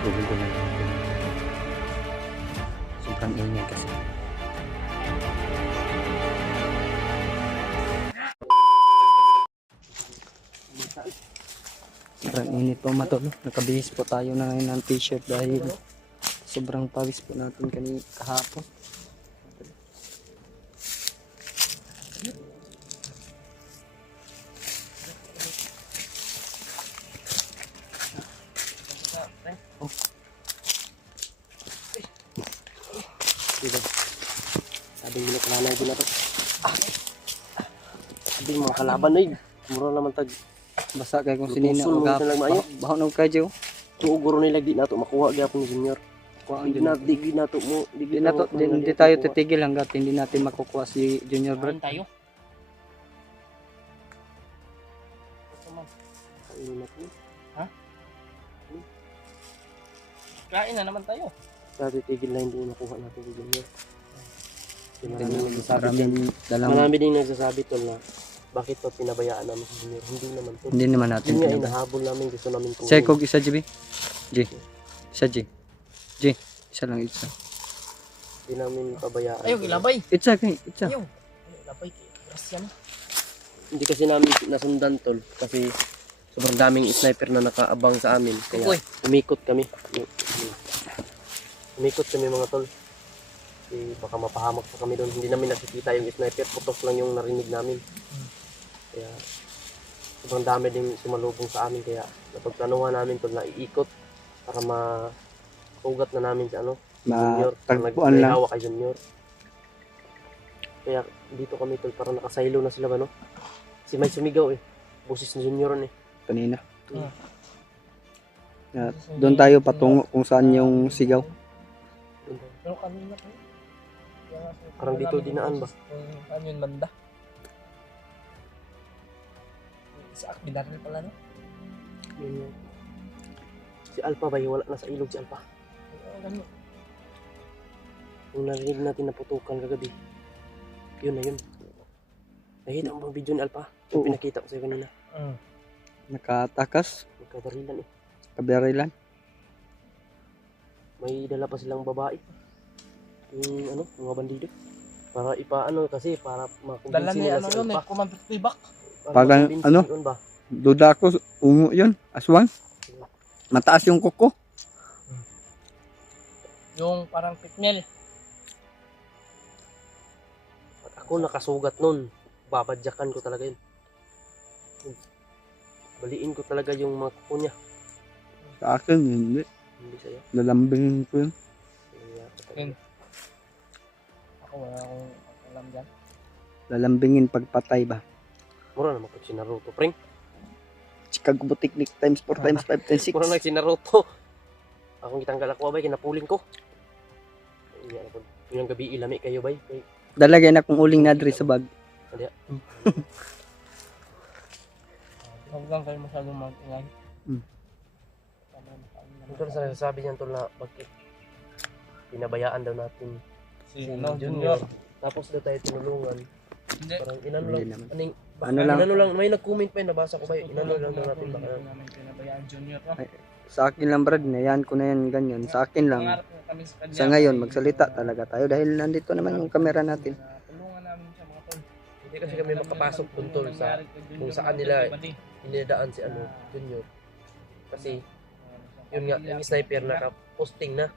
Tubig ko na lang. Sobrang ingay kasi. Sobrang init po matol. Nakabihis po tayo na ngayon ng t-shirt dahil sobrang pawis po natin kahapon. Diba? Sabi mo na kalanay din na to. Sabi mga kalaban ay mura naman tag basa kay kung sinina o baho na kay jo. Tuuguro nila di nato makuha gyapon ni Junior. Hindi nato mo hindi tayo titigil hangga't hindi natin makukuha si Junior Brad. Tayo. Ha? Kain na naman tayo. Sa titigil na hindi makuha natin si Junior. Marami din nagsasabi tol na bakit pa pinabayaan namin si Junior. Hindi naman tol. Hindi naman natin. Yun nga inahabol namin, gusto namin kunin. Say kog isa GB. G. Isa G. G. Isa lang isa. Hindi namin pabayaan. Ayaw gilabay. Itsa kay itsa. Ayaw. Gilabay kay Christian. Hindi kasi namin nasundan tol kasi sobrang daming sniper na nakaabang sa amin kaya umikot kami. Umikot kami mga tol. Baka mapahamak pa kami doon. Hindi namin nakikita yung sniper, putok lang yung narinig namin. Kaya sobrang dami din sumalubong sa amin kaya napagplanuhan namin tol na iikot para maugat na namin si Junior. Tagpuan lang. Naghawa kay Junior. Kaya dito kami tol parang nakasaylo na sila ba no? Kasi may sumigaw boses ni Junior kanina. Doon tayo patungo kung saan yung sigaw. Pero kanina po. Parang dito dinaan ba? Ano yun banda? Sa Akbinar pala no? Yun. Si Alpha ba wala na sa ilog si Alpha? Ano? Yung narinig natin na putukan kagabi. Yun na yun. Nakita mo bang video ni Alpha? Yung pinakita ko sa'yo kanina. Nakatakas? Nakabarilan Kabarilan? May dala pa silang babae. Yung mga bandido. Para kasi para makumbinsin dala nila ni si Alpha. may command feedback. Parang duda ako, ungo yun, aswang. Mataas yung kuko. Yung parang pitmel. At ako nakasugat nun. Babadyakan ko talaga yun. Baliin ko talaga yung mga kuko niya. Sa akin, hindi. Hindi sa'yo. Lalambingin ko yun. Ako wala akong alam dyan. Lalambingin pagpatay ba? Mura naman pag si Naruto, pring. Chicago Technique times 4 times 5 times 6. Mura na si Naruto. Akong kitanggal ako bay, kinapuling ko. Yung gabi ilami kayo bay. Dalagay na kung uling na dre sa bag. Huwag lang kayo masyadong mag-ingay. Ito na sabi niyan tol na bakit pinabayaan daw natin si Junior. Tapos daw tayo tinulungan. Hindi. Parang inano lang, may nag-comment pa yun, nabasa ko ba yun, inano lang daw natin baka namin pinabayaan Junior. No? Sa akin lang Brad, nayan ko na yan ganyan. Sa akin lang, sa ngayon magsalita talaga tayo dahil nandito naman yung camera natin. Tulungan namin siya mga tol. Hindi kasi kami makapasok dun tol sa kung saan nila inidaan si Junior. Kasi yun nga, yung sniper naka-posting na.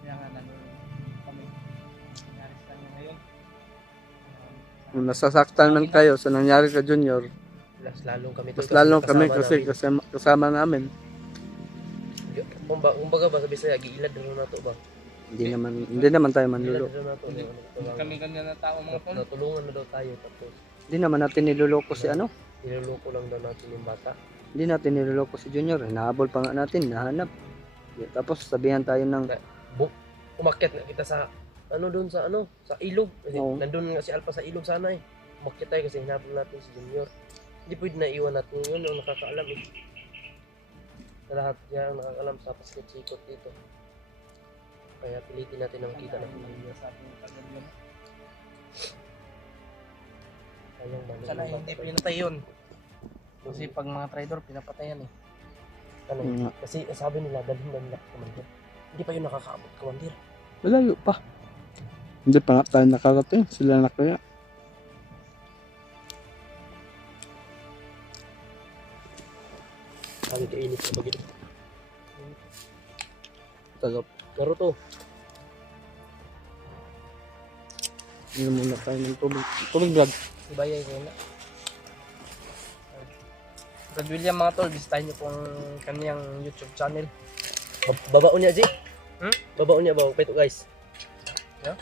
Kaya nga kami. Nangyari sa kanya ngayon. Kung nasasaktan man kayo sa nangyari ka Junior, mas lalong kami kasi kasama namin. Kumbaga ba sa Bisaya, giilad na nato ba? Hindi naman tayo manlulo. Kami ganyan na tao mga tol. Natulungan na daw tayo tapos. Hindi naman natin niluloko si Niluloko lang daw natin yung bata. Hindi natin niluloko si Junior. Hinahabol pa nga natin, nahanap. Tapos sabihan tayo ng umakyat nga kita sa doon sa sa ilog. Kasi nandun nga si Alpha sa ilog sana Umakyat tayo kasi hinabol natin si Junior. Hindi pwede na iwan natin yun, nakakaalam Sa lahat yan ang nakakalam sa pasikot-sikot dito. Kaya pilitin natin ang kita ng pamilya. Sa ating pamilya. Sayang man. Sana hindi pinatay yun. Kasi pag mga traidor, pinapatayan eh. Ano, Nga. kasi sabi nila, dalhin na nila commander. Hindi pa yun nakakaabot, commander. Malayo pa. Hindi pa nga tayo nakarating. Sila na kaya. Sabi kainit sa bagay. Tagap. Laro to. Inom muna tayo ng tubig. Tubig vlog. Ibayay ko na. Brad William mga tol, bisitahin niyo po ang kanyang YouTube channel. Babaon niya, G. Babaon niya ba? Pwede guys. Yeah?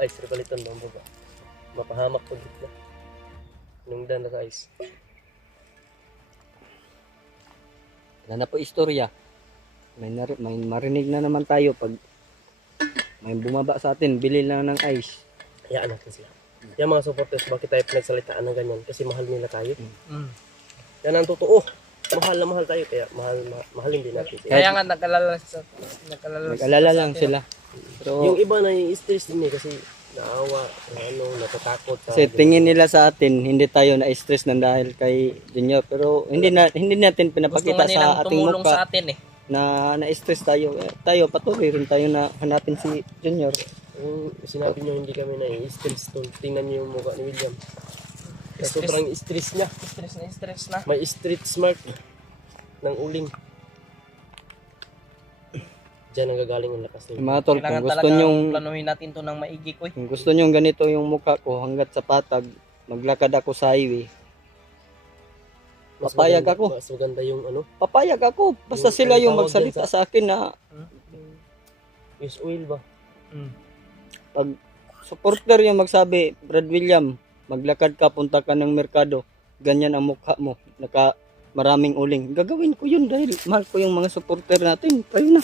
Ay, sir balitan bang baba. Mapahamak po dito. Nung dan na sa ice. Wala na po istorya. May marinig na naman tayo pag may bumaba sa atin, bili lang ng ice. Hayaan natin sila. Yan mga supporters, bakit tayo pinagsalitaan ng ganyan? Kasi mahal nila tayo. Yan ang totoo. Mahal na mahal tayo, kaya mahalin din natin. Kaya nga nag-alala Nag-alala lang atin. sila. Pero Yung iba na stress din eh, kasi naawa, natatakot. kasi tingin nila sa atin, hindi tayo na-stress ng dahil kay Junior. Pero hindi natin Gusto pinapakita man nilang sa ating tumulong sa mukha atin eh. na na-stress tayo. Tayo patuloy rin tayo na hanapin si Junior. Kung sinabi nyo hindi kami na-stress to, tingnan nyo yung mukha ni William. Kaya Stress. sobrang stress niya. Stress na. May street smart ng uling. Diyan ang gagaling ang lakas niya. Mga tol, Kailangan kung gusto talaga nyong planuhin natin to ng maigi ko eh. kung gusto nyong ganito yung mukha ko hanggat sa patag, maglakad ako sa highway. Papayag maganda, ako. Mas maganda yung Papayag ako. Basta Yung sila yung tawag magsalita dyan sa akin na use oil ba? pag supporter yung magsabi, Brad William, maglakad ka, punta ka ng merkado, ganyan ang mukha mo, maraming uling. Gagawin ko yun dahil mahal ko yung mga supporter natin. Tayo na.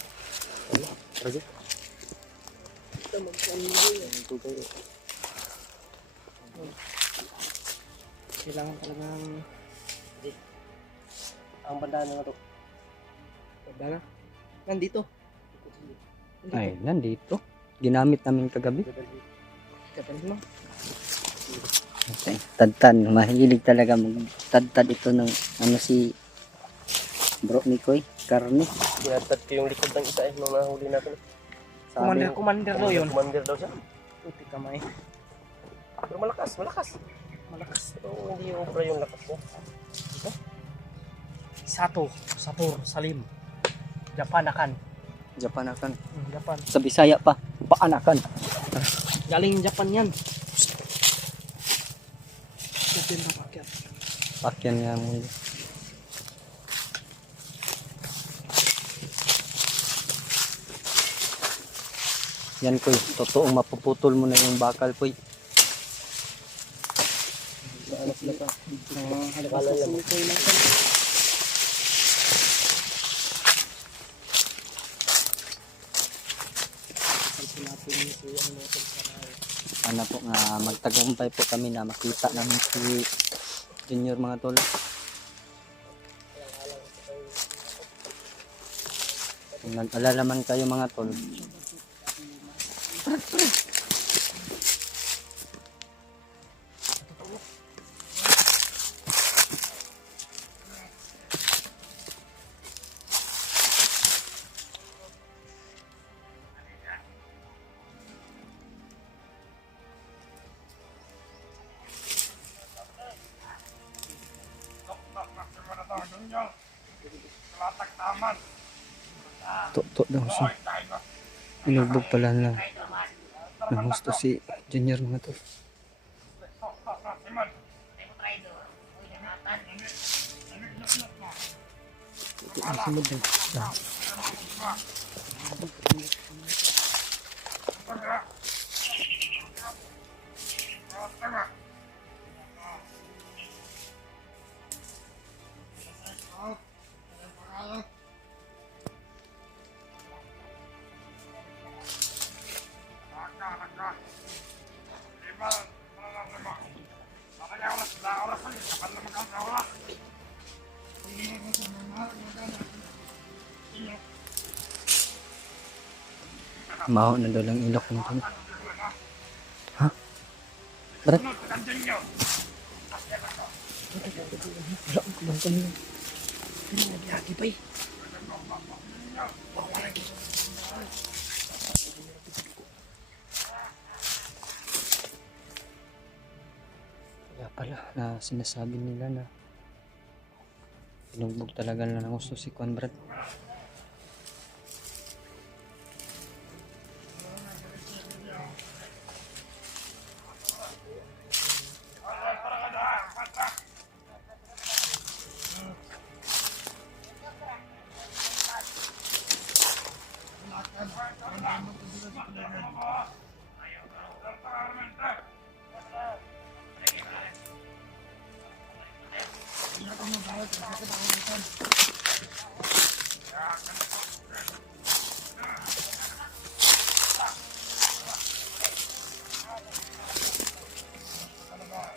Kailangan talagang Ang bandana nga to. badala. Nandito. Ay, nandito. Ginamit namin kagabi. Kapalit mo. Okay. Tadtan. Mahilig talaga magtadtad ito ng ano si bro ni Koy. Karne. Tinatad ko yung likod ng isa nung nahuli natin. Commander daw yun. Commander daw siya. Puti kamay. Pero malakas. Malakas. Pero hindi obra yung lakas niya. Satur, Salim. Japanakan. Japanakan. Japan. Sa Bisaya pa. Paanakan. Galing Japan yan. Japan na pakyat. Pakyan nga mo. Yan Koy. Totoong mapuputol mo na yung bakal Koy. Kala lang. Sana po nga magtagumpay po kami na makita namin si Junior mga tol. Kung nag-alala man kayo mga tol. Tok daw siya. Inugbog pala na ng gusto si Junior mga tol. Sunod na. Maho na daw lang ilok nito. Ha? Brad? Wala ang kumanta niyo. Pero lagi pa eh. Kaya pala na sinasabi nila na pinugbog talaga na ng gusto si Juan Brad.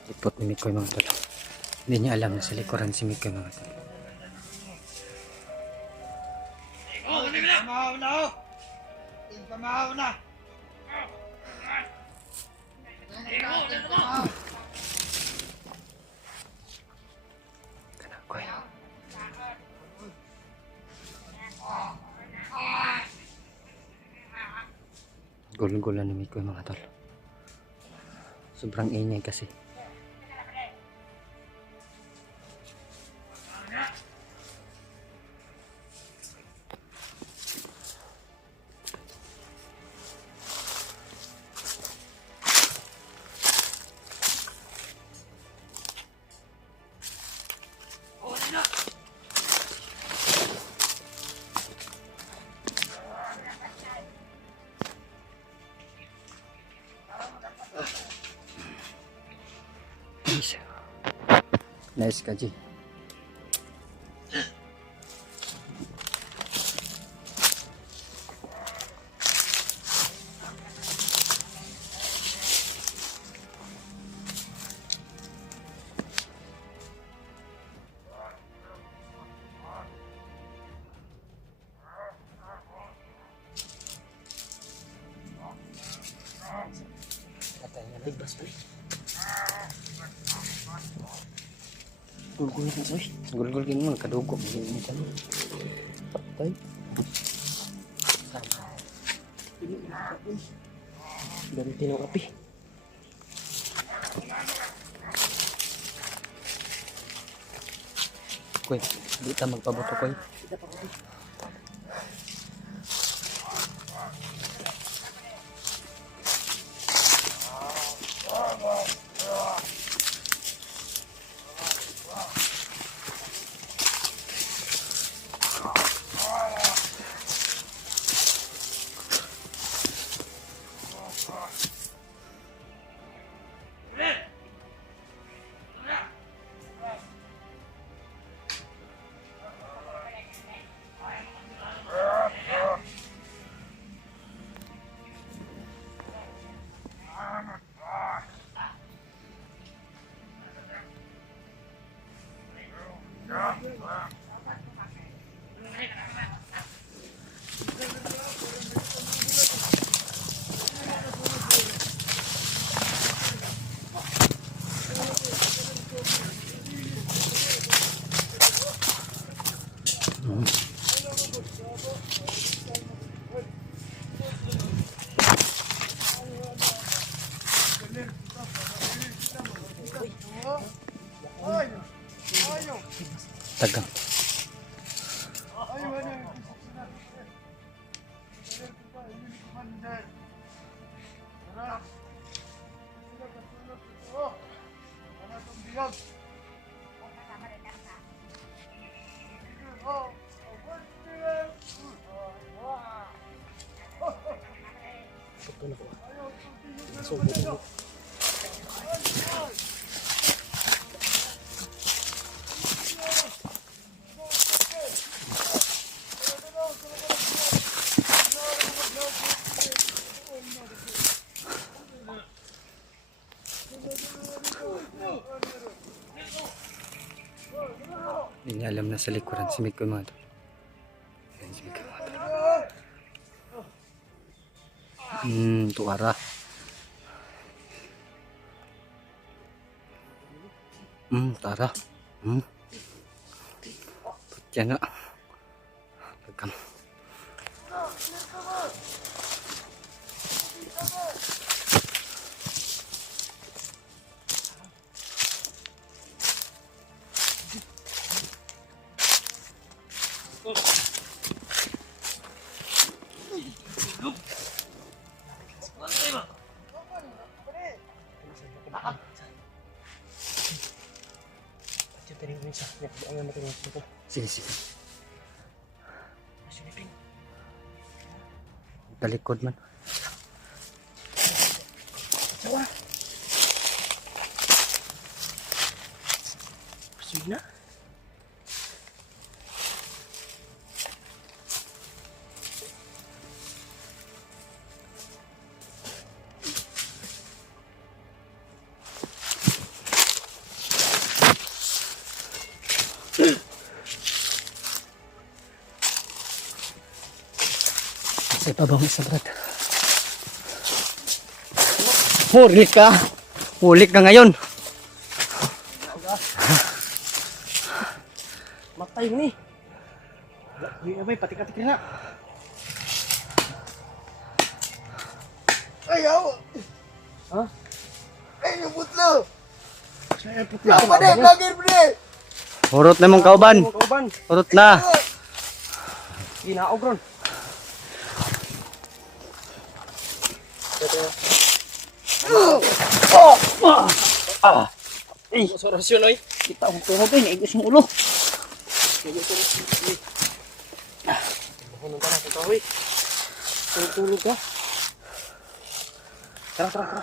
Ipot ni Mikoy mga tol. Hindi niya alam na sa likuran si Mikoy mga tol. Kanakoy. Gul-gulan ni Mikoy mga tol. Sobrang ingay kasi. Nice ka, G. Tigbas pa eh. Gulgul na uy. Gul-gul king mo, kadugo mo mo tan. Patay. Sama. Ganti ng api. Koy, di ta magpabuto koy. Tagang. Ito na ko. Sumbot mo. Hindi niya alam na sa likuran si Mikoy mga tol. Ayan si Mikoy mga tol. Tuara. Tara. Diyan nga. Pagkam. Sige, sige. Talikod man. Sige na. Sa ibabaw ng isa, brad. Hulik ka. Hulik ka ngayon. Matay ni. Uy, abay, patik-patik na. Ayaw! Ha? Ay, nabutlo! Saya putlo. Yaw pa na, vlogger pa na! Hurot na mong kauban. Kauban. Hurot na. Ginaog ron. Sorasyon oy. Kita akong tuhog eh. Naigos yung ulo. Ano tara, ito oy. Tulog ka. Tara.